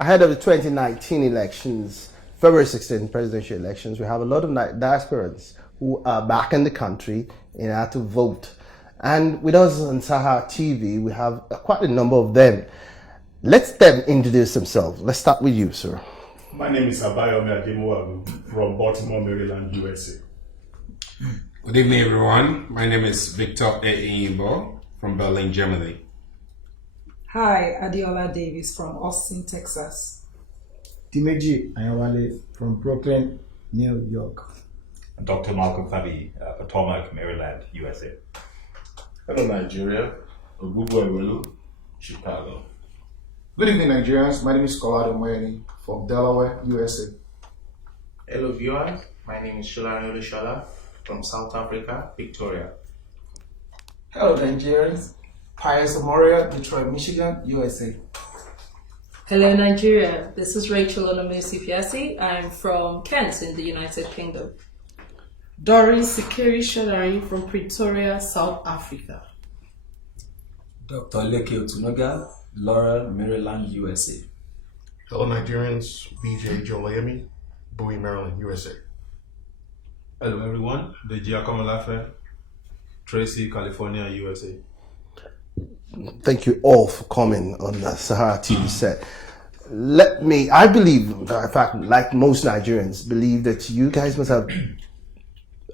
Ahead of the 2019 elections, February 16 presidential elections, we have a lot of diasporans who are back in the country in order to vote. And with us on Sahara TV, we have quite a number of them. Let them introduce themselves. Let's start with you, sir. My name is Abayomi Ademowaru from Baltimore, Maryland, USA. Good evening, everyone. My name is Victor Eimbo from Berlin, Germany. Hi, Adiola Davis from Austin, Texas. Dimeji Ayawale from Brooklyn, New York. Dr. Malcolm Fabi, Potomac, Maryland, USA. Hello, Nigeria. Ogubu Ewelu, Chicago. Good evening, Nigerians. My name is Omoyele from Delaware, USA. Hello, viewers. My name is Sholani Olushola from South Africa, Victoria. Hello, Nigerians. Pius Amoria, Detroit, Michigan, USA. Hello, Nigeria. This is Rachel Olomusi. I'm from Kent in the United Kingdom. Doris Sikeri Shodari from Pretoria, South Africa. Dr. Leke Otunoga, Laurel, Maryland, USA. Hello, Nigerians. BJ Jolayemi, Bowie, Maryland, USA. Hello, everyone. Deji Akomolafe, Tracy, California, USA. Thank you all for coming on the Sahara TV set. I believe, in fact, like most Nigerians, believe that you guys must have,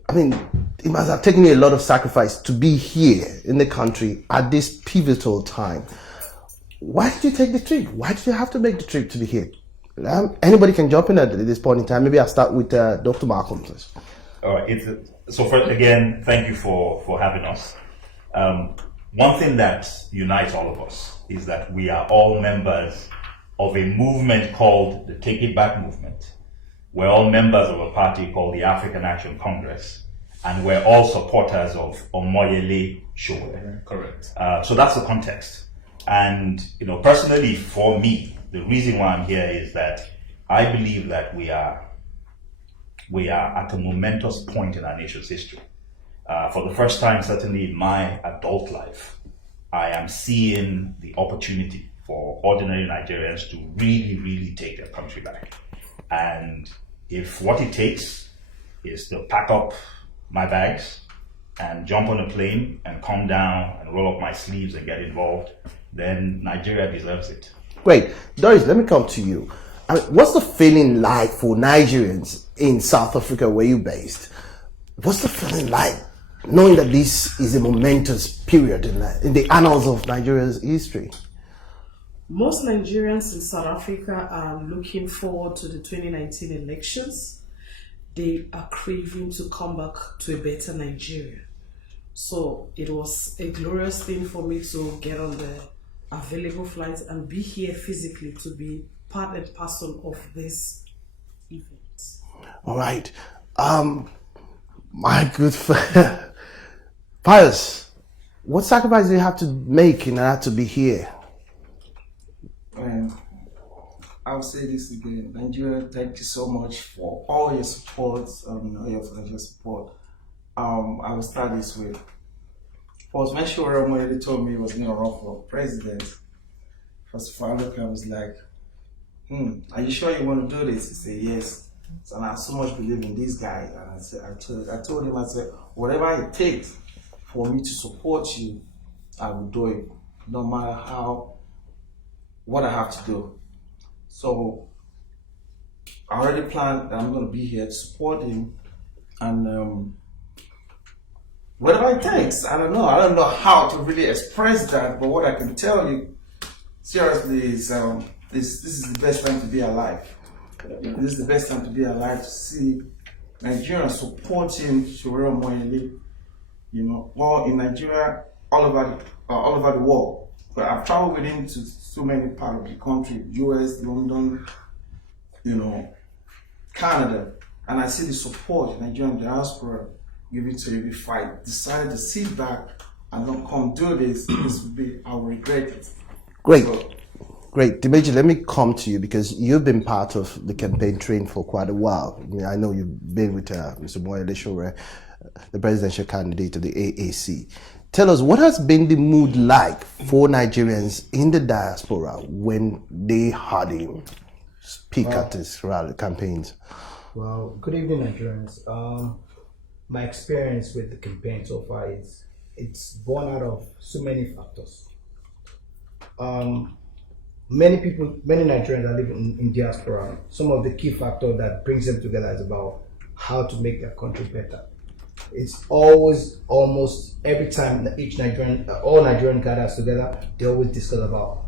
it must have taken you a lot of sacrifice to be here in the country at this pivotal time. Why did you take the trip? Why did you have to make the trip to be here? Anybody can jump in at this point in time. Maybe I'll start with Dr. Malcolm. All right. So first, again, thank you for having us. One thing that unites all of us is that we are all members of a movement called the Take It Back movement. We're all members of a party called the African Action Congress, and we're all supporters of Omoyele Sowore. Correct. So that's the context. And personally, for me, the reason why I'm here is that I believe that we are at a momentous point in our nation's history. For the first time, certainly in my adult life, I am seeing the opportunity for ordinary Nigerians to really, really take their country back. And if what it takes is to pack up my bags and jump on a plane and come down and roll up my sleeves and get involved, then Nigeria deserves it. Great. Doris, let me come to you. What's the feeling like for Nigerians in South Africa, where you're based? What's the feeling like knowing that this is a momentous period in the annals of Nigeria's history? Most Nigerians in South Africa are looking forward to the 2019 elections. They are craving to come back to a better Nigeria. So it was a glorious thing for me to get on the available flights and be here physically to be part and parcel of this event. All right. My good friend, Pius, what sacrifice do you have to make in order to be here? I'll say this again. Nigeria, thank you so much for all your support, all your financial support. I will start this way. First, when Sowore already told me he was going to run for president, first of all, I was like, are you sure you want to do this? He said, yes. So I so much believe in this guy. And I told him, whatever it takes for me to support you, I will do it, no matter what I have to do. So I already planned that I'm going to be here to support him, and whatever it takes. I don't know how to really express that, but what I can tell you seriously is this is the best time to be alive. This is the best time to be alive, to see Nigerians supporting Sowore Omoyele, all in Nigeria, all over the world. But I've traveled with him to so many parts of the country, US, London, Canada, and I see the support Nigerian diaspora giving to him. If I decided to sit back and not come do this, I will regret it. Great. Great. Dimeji, let me come to you because you've been part of the campaign train for quite a while. I know you've been with Mr. Omoyele Sowore, the presidential candidate of the AAC. tell us, what has been the mood like for Nigerians in the diaspora when they heard him speak at his rally campaigns? Well, good evening, Nigerians. My experience with the campaign so far is it's born out of so many factors. Many Nigerians that live in diaspora, some of the key factors that brings them together is about how to make their country better. It's always, almost every time all Nigerian gathers together, they always discuss about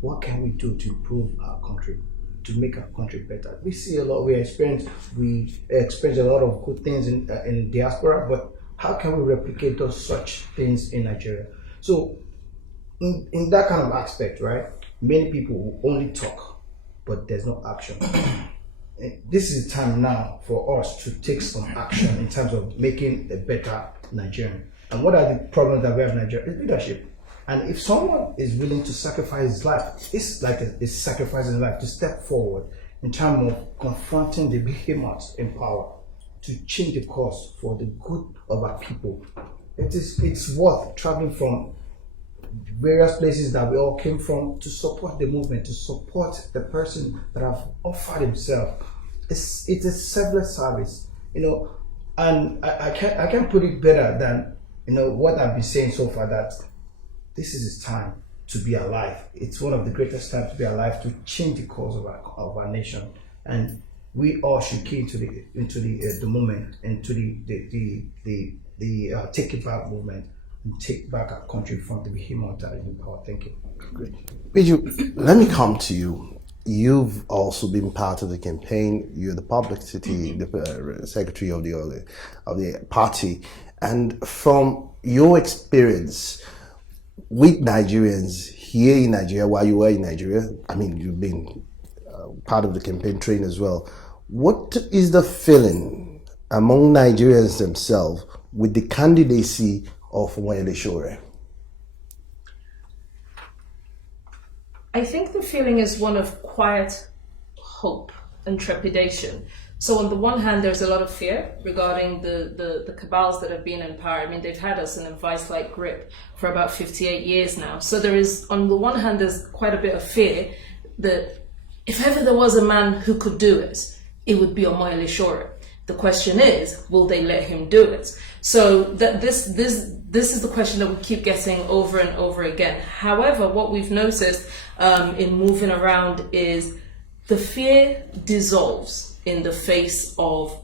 what can we do to improve our country, to make our country better. We see a lot, we experience a lot of good things in diaspora, but how can we replicate those such things in Nigeria? So in that kind of aspect, right, many people will only talk, but there's no action. This is the time now for us to take some action in terms of making a better Nigerian. And what are the problems that we have in Nigeria? It's leadership. And if someone is willing to sacrifice his life, it's like it's sacrificing his life to step forward in terms of confronting the behemoths in power, to change the course for the good of our people. It's worth traveling from various places that we all came from to support the movement, to support the person that have offered himself. It's a selfless service, and I can't put it better than what I've been saying so far, that this is his time to be alive. It's one of the greatest times to be alive, to change the course of our nation, and we all should key into the movement, into the take it back movement, and take back our country from the behemoth that is in power. Thank you. Great. Biju, let me come to you. You've also been part of the campaign. You're the publicity the secretary of the party, and from your experience with Nigerians here in Nigeria, while you were in Nigeria, I mean, you've been part of the campaign train as well. What is the feeling among Nigerians themselves with the candidacy of Omoyele Sowore? I think the feeling is one of quiet hope and trepidation. So on the one hand, there's a lot of fear regarding the cabals that have been in power. I mean, they've had us in a vice-like grip for about 58 years now. So there is, on the one hand, there's quite a bit of fear that if ever there was a man who could do it, it would be Omoyele Sowore. The question is, will they let him do it? So that this is the question that we keep getting over and over again. However, what we've noticed in moving around is the fear dissolves in the face of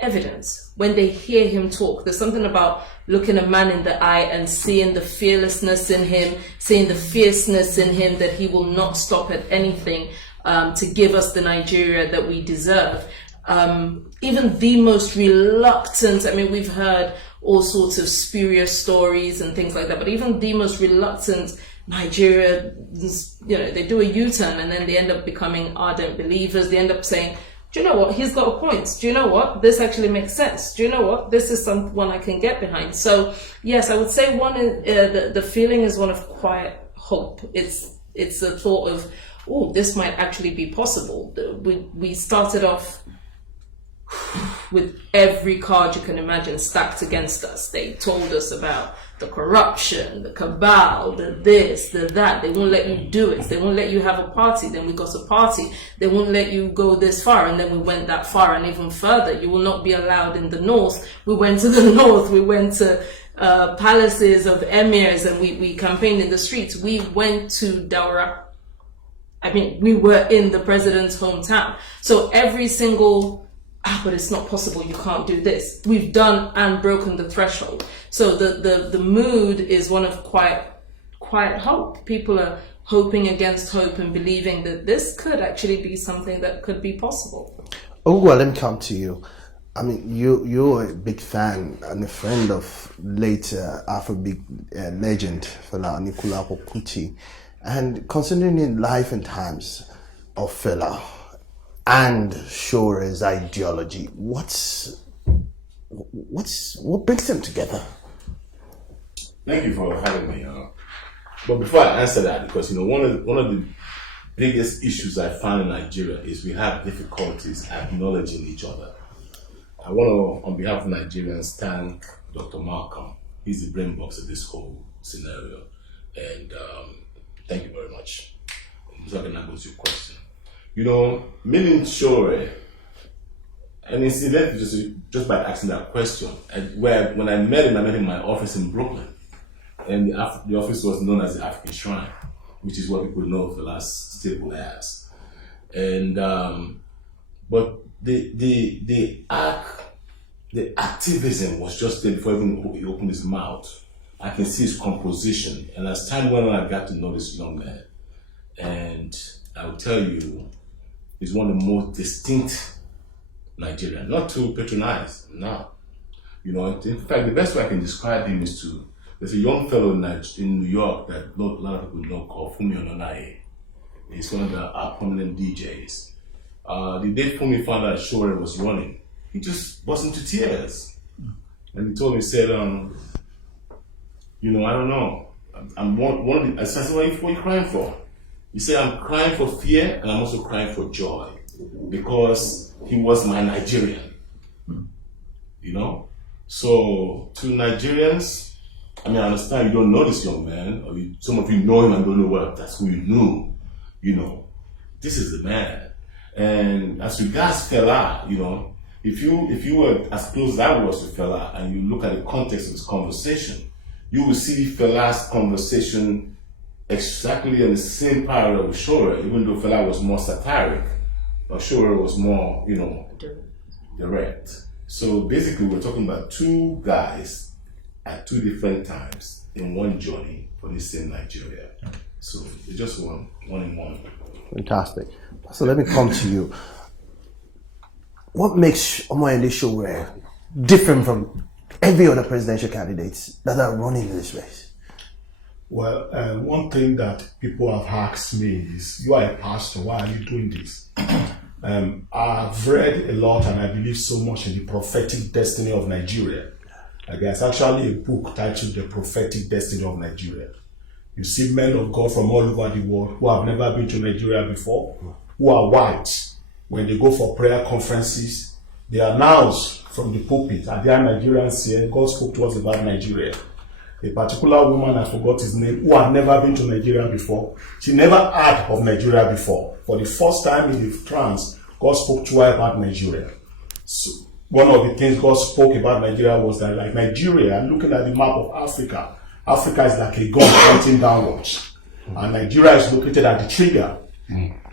evidence. When they hear him talk, there's something about looking a man in the eye and seeing the fearlessness in him, seeing the fierceness in him, that he will not stop at anything to give us the Nigeria that we deserve. Even the most reluctant, I mean, we've heard all sorts of spurious stories and things like that, but even the most reluctant Nigeria, they do a U-turn and then they end up becoming ardent believers. They end up saying, do you know what, he's got a point. Do you know what, this actually makes sense. Do you know what, this is someone I can get behind. So yes, I would say one is, the feeling is one of quiet hope. It's a thought of, oh, this might actually be possible. We started off with every card you can imagine stacked against us. They told us about the corruption, the cabal, the this, the that. They won't let you do it. They won't let you have a party. Then we got a party. They won't let you go this far. And then we went that far and even further. You will not be allowed in the north. We went to the north. We went to palaces of emirs and we campaigned in the streets. We went to Daura. I mean, we were in the president's hometown. So every single but it's not possible, you can't do this. We've done and broken the threshold. So the mood is one of quiet hope. People are hoping against hope and believing that this could actually be something that could be possible. Oh, well, let me come to you. I mean, you're a big fan and a friend of late Afrobeat legend Fela Anikulapo Kuti. And considering the life and times of Fela and Sowore's ideology, what brings them together? Thank you for having me. But before I answer that, because one of the biggest issues I find in Nigeria is we have difficulties acknowledging each other. I want to, on behalf of Nigerians, thank Dr. Malcolm. he's the brain box of this whole scenario. And thank you very much. So I can now go to your question. You know, meaning Sowore, and incidentally, just by asking that question, when I met him in my office in Brooklyn, and the office was known as the African Shrine, which is what people know Fela's stable as. And but the activism was just there before even he opened his mouth. I can see his composition, and as time went on, I got to know this young man, and I will tell you, he's one of the most distinct Nigerians. Not to patronize, no. You know, in fact, the best way I can describe him is there's a young fellow in New York that a lot of people know called Fumi Ononaye. He's one of the prominent DJs. The day Fumi found out Sowore was running, he just burst into tears. And he told me, he said, you know, I don't know. I said, what are you crying for? He said, I'm crying for fear and I'm also crying for joy because he was my Nigerian. You know? So, to Nigerians, I mean, I understand you don't know this young man, or some of you know him and don't know what that's who you knew. You know, this is the man. And as regards Fela, you know, if you were as close as I was to Fela and you look at the context of this conversation, you will see Fela's conversation exactly in the same parallel with Sowore, even though Fela was more satiric, but Sowore was more, you know, direct. So basically, we're talking about two guys at two different times in one journey for the same Nigeria. So it's just one in one. Fantastic. So let me come to you. What makes Omoyele Sowore different from every other presidential candidates that are running in this race? Well, one thing that people have asked me is, you are a pastor, why are you doing this? I've read a lot and I believe so much in the prophetic destiny of Nigeria. There's actually a book titled The Prophetic Destiny of Nigeria. You see men of God from all over the world who have never been to Nigeria before, who are white. When they go for prayer conferences, they announce from the pulpit, and there are Nigerians here, God spoke to us about Nigeria. A particular woman, I forgot his name, who had never been to Nigeria before. She never heard of Nigeria before. For the first time in the trance, God spoke to her about Nigeria. So one of the things God spoke about Nigeria was that, like Nigeria, looking at the map of Africa, Africa is like a gun pointing downwards. And Nigeria is located at the trigger.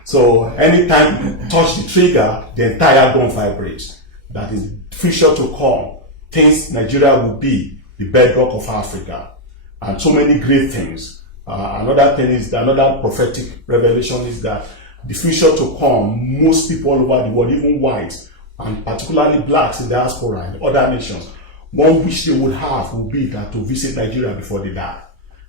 So anytime you touch the trigger, the entire gun vibrates. That is the future to come. Things Nigeria will be the bedrock of Africa. And so many great things. Another thing is that another prophetic revelation is that the future to come, most people all over the world, even whites, and particularly blacks in diaspora and other nations, one wish they would have would be that to visit Nigeria before they die,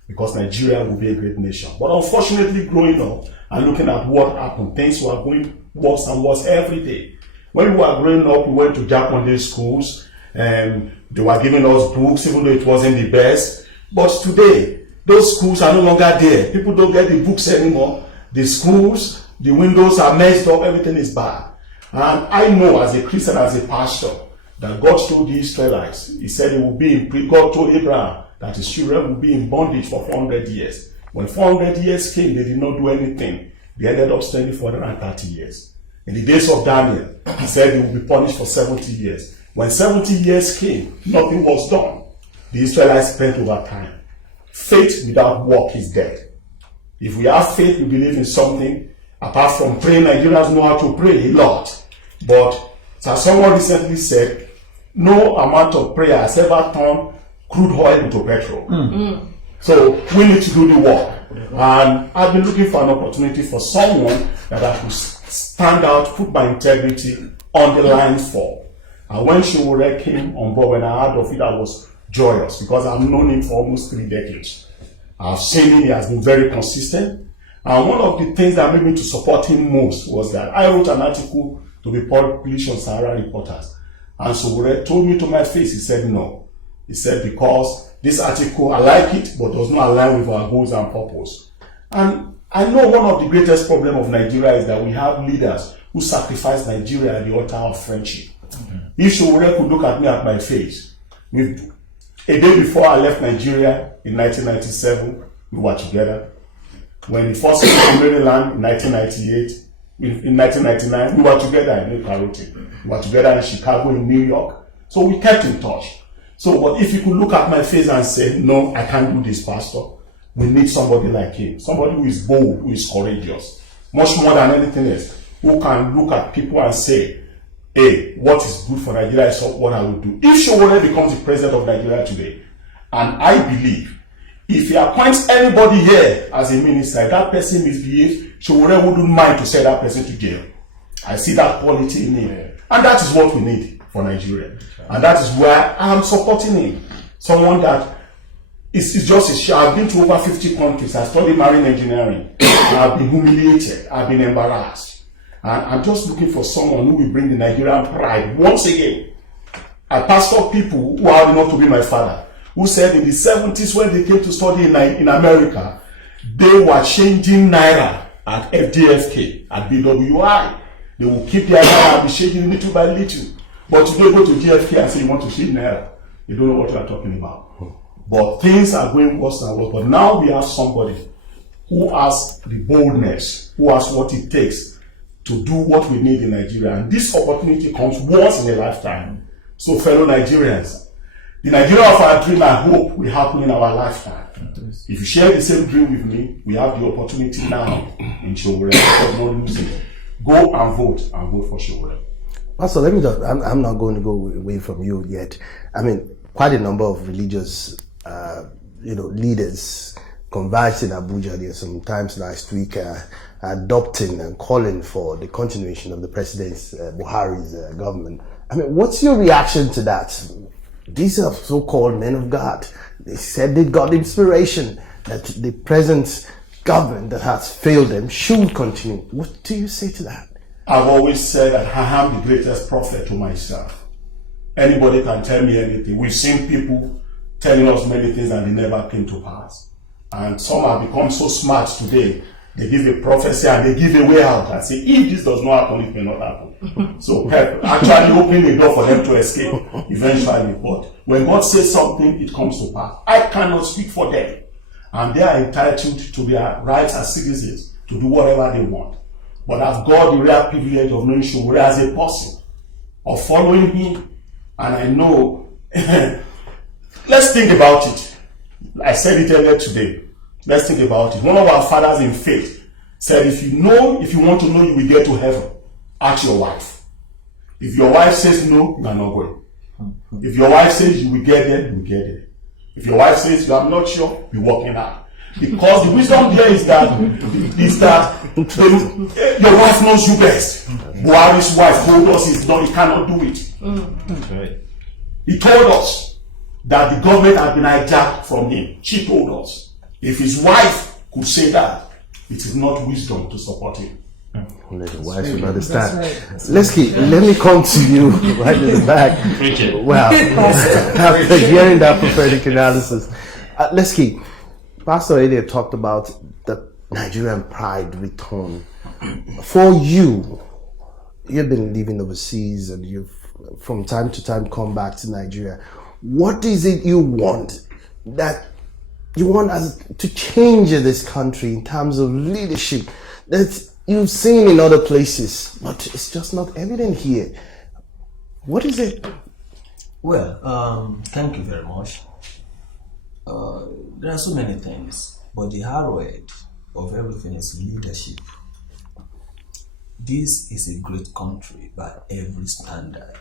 because Nigeria will be a great nation. But unfortunately, growing up and looking at what happened, things were going worse and worse every day. When we were growing up, we went to Japanese schools, and they were giving us books, even though it wasn't the best. But today, those schools are no longer there. People don't get the books anymore. The schools, the windows are messed up, everything is bad. And I know as a Christian, as a pastor, that God told the Israelites, he said it will be in, God told Abraham that his children will be in bondage for 400 years. When 400 years came, they did not do anything. They ended up spending 430 years. In the days of Daniel, he said he will be punished for 70 years. When 70 years came, nothing was done. The Israelites spent over time. Faith without work is dead. If we have faith, we believe in something. Apart from praying, Nigerians know how to pray a lot. But as someone recently said, no amount of prayer has ever turned crude oil into petrol. So we need to do the work. And I've been looking for an opportunity for someone that I could stand out, put my integrity on the line for. And when Sowore came on board, when I heard of it, I was joyous because I've known him for almost 3 decades. I've seen him, he has been very consistent. And one of the things that made me to support him most was that I wrote an article to be published on Sahara Reporters. And Sowore told me to my face, he said no. He said, because this article, I like it, but does not align with our goals and purpose. And I know one of the greatest problems of Nigeria is that we have leaders who sacrifice Nigeria at the altar of friendship. If Sowore could look at me at my face, with A day before I left Nigeria in 1997, we were together. When he first came to Maryland in 1998, in 1999, we were together in New Carrollton. We were together in Chicago, in New York. So we kept in touch. So, but if you could look at my face and say, no, I can't do this, Pastor, we need somebody like him. Somebody who is bold, who is courageous. Much more than anything else. Who can look at people and say, hey, what is good for Nigeria is what I will do. If Sowore becomes the president of Nigeria today, and I believe, if he appoints anybody here as a minister, if that person misbehaves, Sowore wouldn't mind to send that person to jail. I see that quality in him. And that is what we need for Nigeria. And that is where I am supporting him. Someone that is just a share. I've been to over 50 countries. I studied marine engineering. I've been humiliated. I've been embarrassed. And I'm just looking for someone who will bring the Nigerian pride once again. I pastor people who are enough to be my father, who said in the 70s when they came to study in America, they were changing Naira at FDFK, at BWI. They will keep their Naira and be changing little by little. But today go to GFK and say you want to change Naira. You don't know what you are talking about. But things are going worse and worse. But now we have somebody who has the boldness, who has what it takes to do what we need in Nigeria. And this opportunity comes once in a lifetime. So fellow Nigerians, the Nigeria of our dream, I hope, will happen in our lifetime. If you share the same dream with me, we have the opportunity now in Sowore. Go and vote for Sowore. Pastor, let me just, I'm not going to go away from you yet. I mean, quite a number of religious, leaders converged in Abuja there sometimes last week, adopting and calling for the continuation of the President's Buhari's government. I mean, what's your reaction to that? These are so-called men of God. They said they got inspiration that the present government that has failed them should continue. What do you say to that? I've always said that I am the greatest prophet to myself. Anybody can tell me anything. We've seen people telling us many things and they never came to pass. And some have become so smart today, they give a prophecy and they give a way out and say, if this does not happen, it may not happen. So actually opening the door for them to escape eventually. But when God says something, it comes to pass. I cannot speak for them. And they are entitled to their rights as citizens to do whatever they want. But I've got the rare privilege of knowing Sowore as a person, of following him. And I know, let's think about it. I said it earlier today. Let's think about it. One of our fathers in faith said, if you want to know you will get to heaven, ask your wife. If your wife says no, you are not going. If your wife says you will get there, you will get there. If your wife says you are not sure, be walking out. Because the wisdom there is that your wife knows you best. Buhari's wife told us he cannot do it. That's right. He told us that the government had been hijacked from him. She told us. If his wife could say that, it is not wisdom to support him. Only the wife should understand. Right. Let me come to you right in the back. Well, after hearing that prophetic analysis, Lesky, Pastor earlier talked about the Nigerian pride return. For you, you've been living overseas and you've from time to time come back to Nigeria. What is it you want that you want us to change in this country in terms of leadership that you've seen in other places, but it's just not evident here? What is it? Well, thank you very much. There are so many things, but the hard word of everything is leadership. This is a great country by every standard.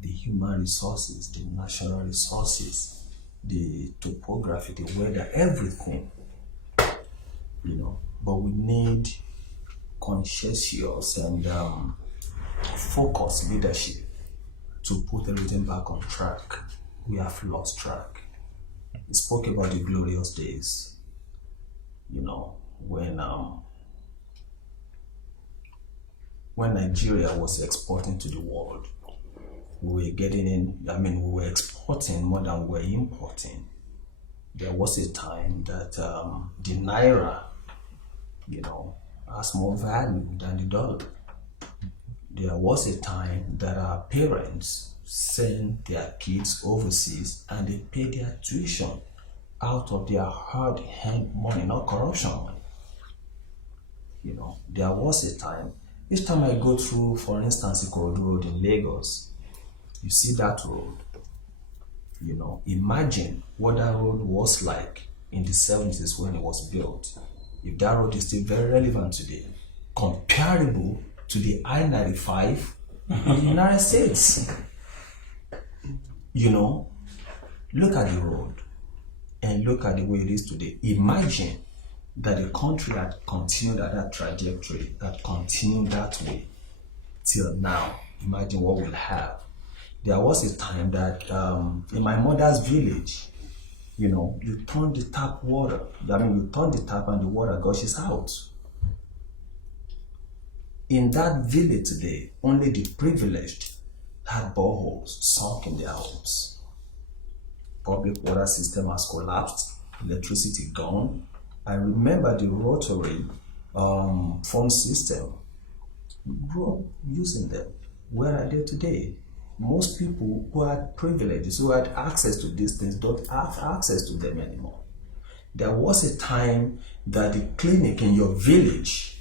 The human resources, the natural resources, the topography, the weather, everything, but we need conscientious and focused leadership to put everything back on track. We have lost track. We spoke about the glorious days, when Nigeria was exporting to the world. We were exporting more than we were importing. There was a time that the Naira, has more value than the dollar. there was a time that our parents sent their kids overseas and they paid their tuition out of their hard-earned money, not corruption money. You know, there was a time, each time I go through, for instance, Ikorodu Road in Lagos, you see that road, you know, imagine what that road was like in the 70s when it was built. If that road is still very relevant today, comparable to the I-95 in the United States. You know, look at the road and look at the way it is today. Imagine that the country had continued at that trajectory, that continued that way till now. Imagine what we'll have. There was a time that in my mother's village, you know, you turn the tap water. I mean, you turn the tap and the water gushes out. In that village today, only the privileged had boreholes sunk in their homes. Public water system has collapsed, electricity gone. I remember the rotary phone system. We grew up using them. Where are they today? Most people who had privileges, who had access to these things, don't have access to them anymore. There was a time that the clinic in your village,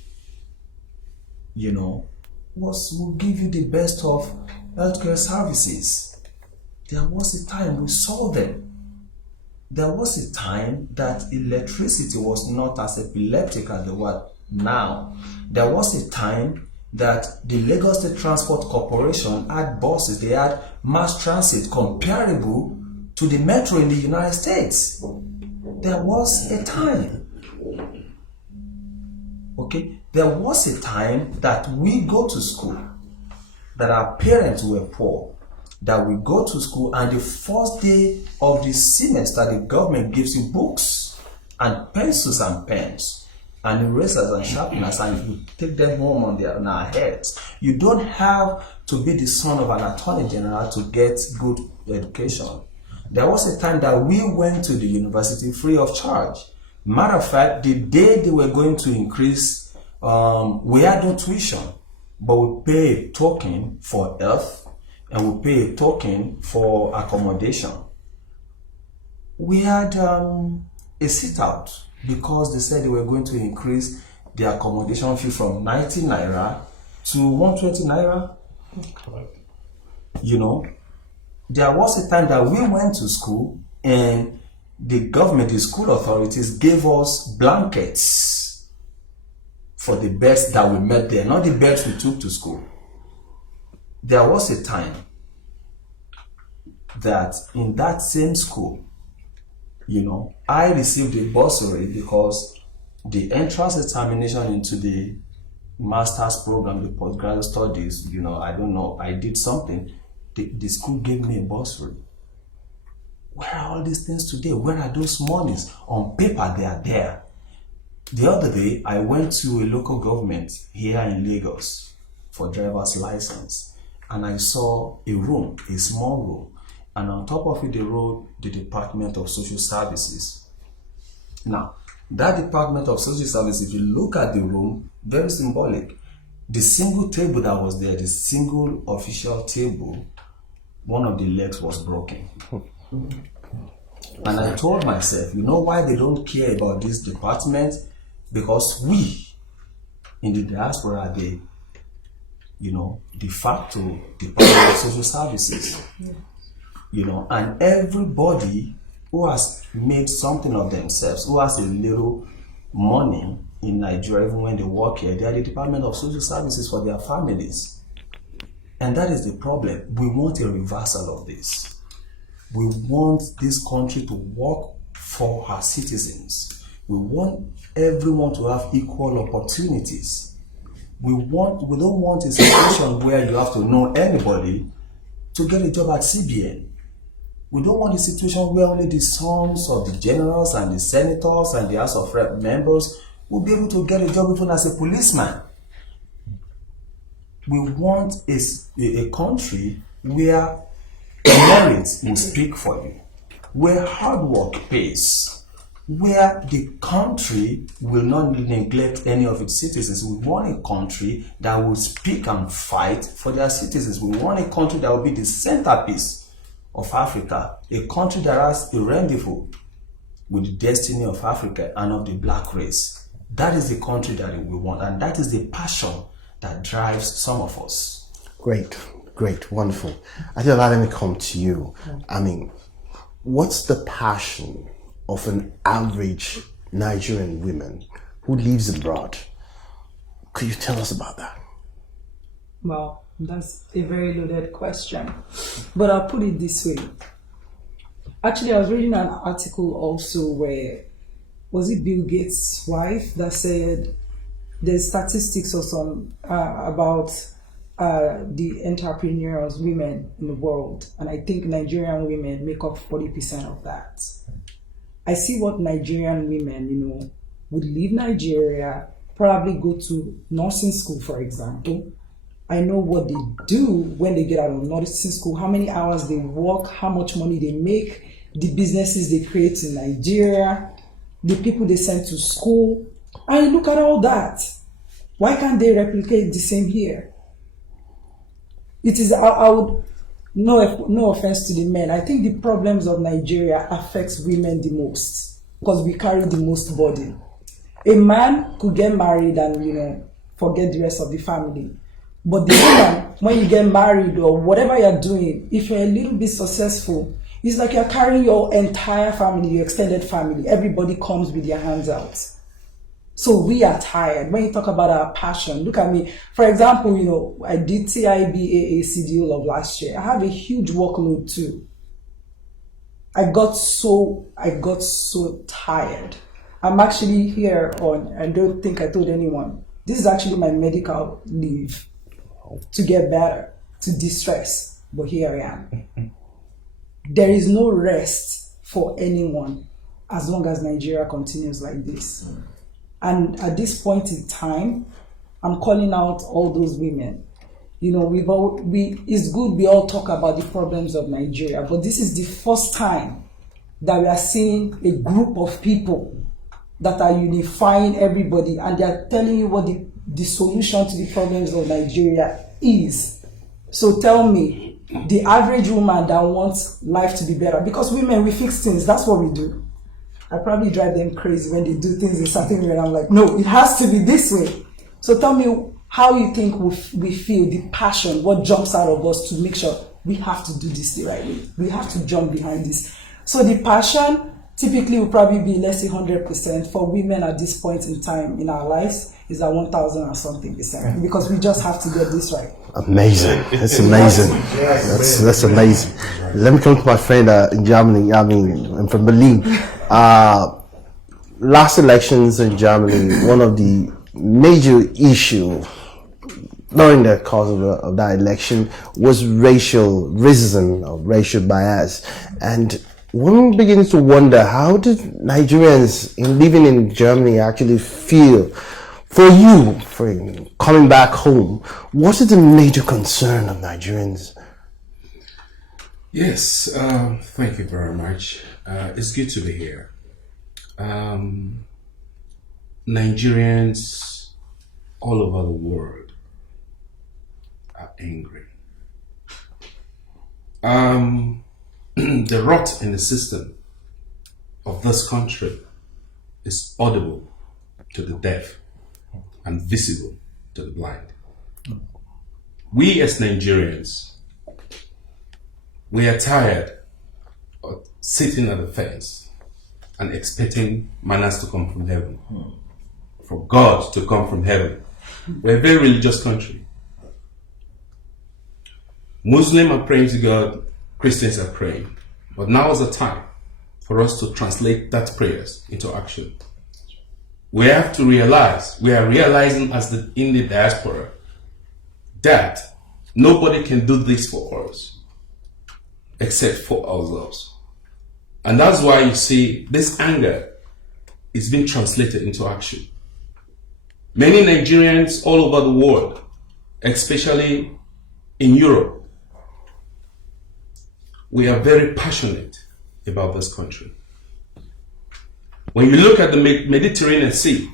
you know, will give you the best of healthcare services. There was a time we saw them. There was a time that electricity was not as epileptic as the word now. There was a time that the Lagos State Transport Corporation had buses, they had mass transit comparable to the metro in the United States. There was a time. Okay, there was a time that we go to school, that our parents were poor, that we go to school and the first day of the semester the government gives you books and pencils and pens and erasers and sharpeners and you take them home on our heads. You don't have to be the son of an attorney general to get good education. There was a time that we went to the university free of charge. Matter of fact, the day they were going to increase, we had no tuition, but we pay a token for health and we pay a token for accommodation. We had a sit out because they said they were going to increase the accommodation fee from 90 naira to 120 naira. You know, there was a time that we went to school and the government, the school authorities gave us blankets for the beds that we met there, not the beds we took to school. There was a time that in that same school, you know, I received a bursary because the entrance examination into the master's program, the postgraduate studies, you know, I don't know, I did something. The school gave me a bursary. Where are all these things today? Where are those monies? On paper, they are there. The other day, I went to a local government here in Lagos for driver's license, and I saw a room, a small room, and on top of it, they wrote the Department of Social Services. Now, that Department of Social Services, if you look at the room, very symbolic. The single table that was there, the single official table, one of the legs was broken. And I told myself, you know why they don't care about this department? Because we in the diaspora are the, you know, de facto Department of Social Services. You know, and everybody who has made something of themselves, who has a little money in Nigeria, even when they work here, they are the Department of Social Services for their families. And that is the problem. We want a reversal of this. We want this country to work for our citizens. We want everyone to have equal opportunities. We don't want a situation where you have to know anybody to get a job at CBN. We don't want a situation where only the sons of the generals and the senators and the House of Rep members will be able to get a job even as a policeman. We want a country where merit will speak for you, where hard work pays, where the country will not neglect any of its citizens. We want a country that will speak and fight for their citizens. We want a country that will be the centerpiece of Africa, a country that has a rendezvous with the destiny of Africa and of the black race. That is the country that we want, and that is the passion that drives some of us. Great, wonderful. Adiola, let me come to you. I mean, what's the passion of an average Nigerian woman who lives abroad? Could you tell us about that? Well, that's a very loaded question, but I'll put it this way. Actually, I was reading an article also where, was it Bill Gates' wife that said there's statistics or some about the entrepreneurs, women in the world, and I think Nigerian women make up 40% of that. I see what Nigerian women, would leave Nigeria, probably go to nursing school, for example. I know what they do when they get out of nursing school, how many hours they work, how much money they make, the businesses they create in Nigeria, the people they send to school. And look at all that. Why can't they replicate the same here? It is, I would, no offense to the men, I think the problems of Nigeria affects women the most because we carry the most burden. A man could get married and, forget the rest of the family. But the woman, when you get married or whatever you're doing, if you're a little bit successful, it's like you're carrying your entire family, your extended family. Everybody comes with their hands out. So we are tired. When you talk about our passion, look at me. For example, I did TIBAAC deal of last year. I have a huge workload too. I got so tired. I'm actually here I don't think I told anyone, this is actually my medical leave to get better, to de-stress. But here I am. There is no rest for anyone as long as Nigeria continues like this. And at this point in time, I'm calling out all those women. It's good we all talk about the problems of Nigeria, but this is the first time that we are seeing a group of people that are unifying everybody and they are telling you what the solution to the problems of Nigeria is. So tell me, the average woman that wants life to be better, because women, we fix things, that's what we do. I probably drive them crazy when they do things in a certain way and I'm like, no, it has to be this way. So tell me how you think we feel, the passion, what jumps out of us to make sure we have to do this the right way. We have to jump behind this. So the passion typically will probably be less than 100% for women at this point in time in our lives is at 1,000 or something percent because we just have to get this right. Amazing. It's amazing. That's amazing. Let me come to my friend in Germany. I'm from Berlin. Last elections in Germany, one of the major issue during the course of that election was racism or racial bias. And one begins to wonder, how did Nigerians living in Germany actually feel? For you, for coming back home, what is the major concern of Nigerians? Yes, thank you very much. It's good to be here. Nigerians all over the world are angry. The rot in the system of this country is audible to the deaf and visible to the blind. We as Nigerians, we are tired of sitting at the fence and expecting manners to come from heaven, for God to come from heaven. We're a very religious country. Muslims are praying to God, Christians are praying. But now is the time for us to translate that prayers into action. We have to realize, we are realizing in the diaspora that nobody can do this for us except for ourselves. And that's why you see this anger is being translated into action. Many Nigerians all over the world, especially in Europe, we are very passionate about this country. When you look at the Mediterranean Sea,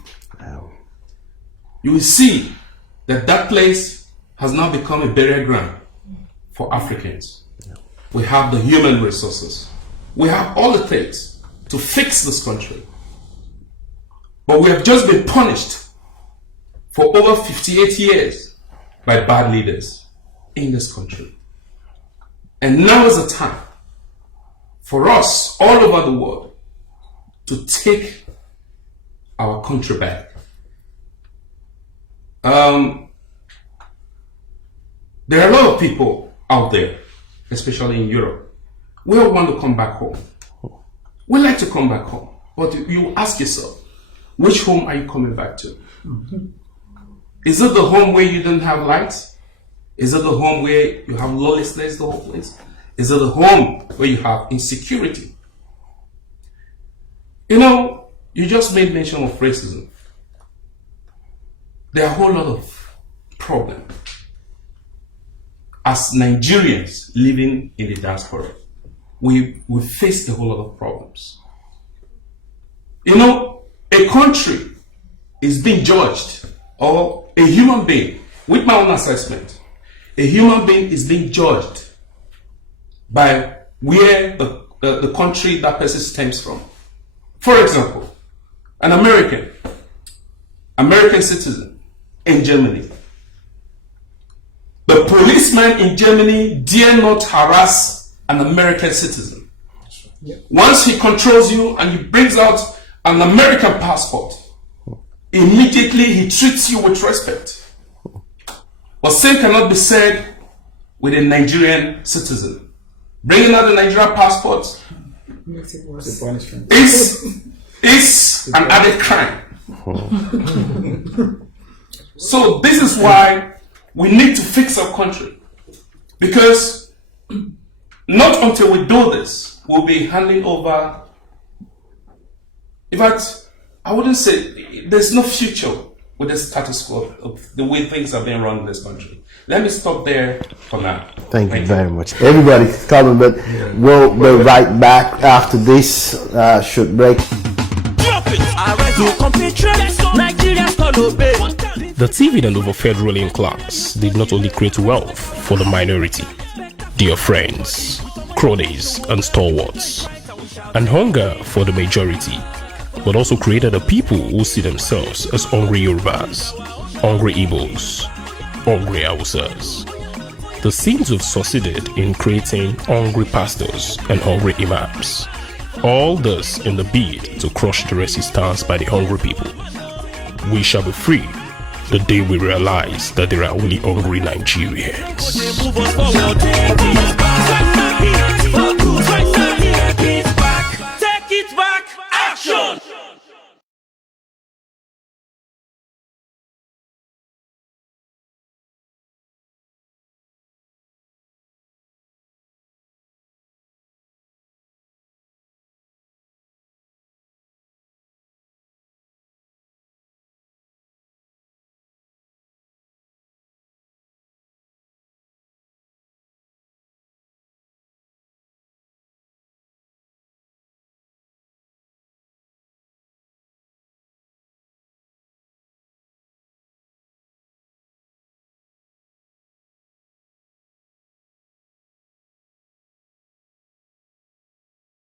you will see that that place has now become a burial ground for Africans. We have the human resources. We have all the things to fix this country. But we have just been punished for over 58 years by bad leaders in this country. And now is the time for us all over the world to take our country back. There are a lot of people out there, especially in Europe, we all want to come back home. We like to come back home, but you ask yourself, which home are you coming back to? Is it the home where you don't have lights? Is it the home where you have lawlessness the whole place? Is it the home where you have insecurity? You know, you just made mention of racism. There are a whole lot of problems. As Nigerians living in the diaspora, we face a whole lot of problems. You know, a country is being judged, or a human being, with my own assessment, a human being is being judged by where the country that person stems from. For example, an American citizen in Germany. The policeman in Germany dare not harass an American citizen. Once he controls you and he brings out an American passport, immediately he treats you with respect. But same cannot be said with a Nigerian citizen. Bringing out a Nigerian passport is an added crime. So this is why we need to fix our country. Because not until we do this, we'll be handing over. In fact, I wouldn't say there's no future with the status quo of the way things are being run in this country. Let me stop there for now. Thank you very much. Everybody's coming, but we'll be right back after this short break. The TV and overfed ruling class did not only create wealth for the minority, dear friends, cronies, and stalwarts, and hunger for the majority, but also created a people who see themselves as hungry Yorubas, hungry Igbos, hungry Hausas. The Sims have succeeded in creating hungry pastors and hungry imams. All this in the bid to crush the resistance by the hungry people. We shall be free the day we realize that there are only hungry Nigerians.